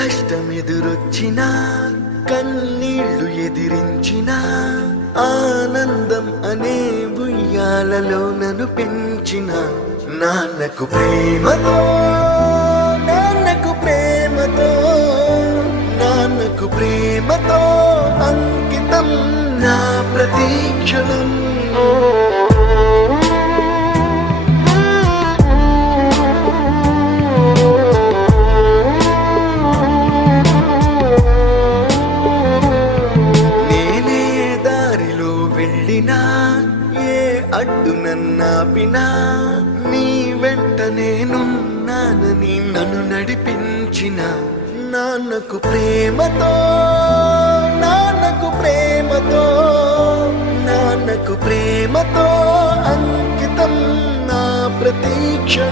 కష్టమెదురొచ్చినా కన్నీళ్లు ఎదిరించిన ఆనందం అనే ఉయ్యాలలో నన్ను పెంచిన నాన్నకు ప్రేమతో నాన్నకు ప్రేమతో నాన్నకు ప్రేమతో అంకితం నా ప్రతీక్షణం. ఏ అడ్డు నన్నాపినా నీ వెంట నేనున్నానని నన్ను నడిపించిన నాన్నకు ప్రేమతో నాన్నకు ప్రేమతో నాన్నకు ప్రేమతో అంకితం నా ప్రతీక్ష.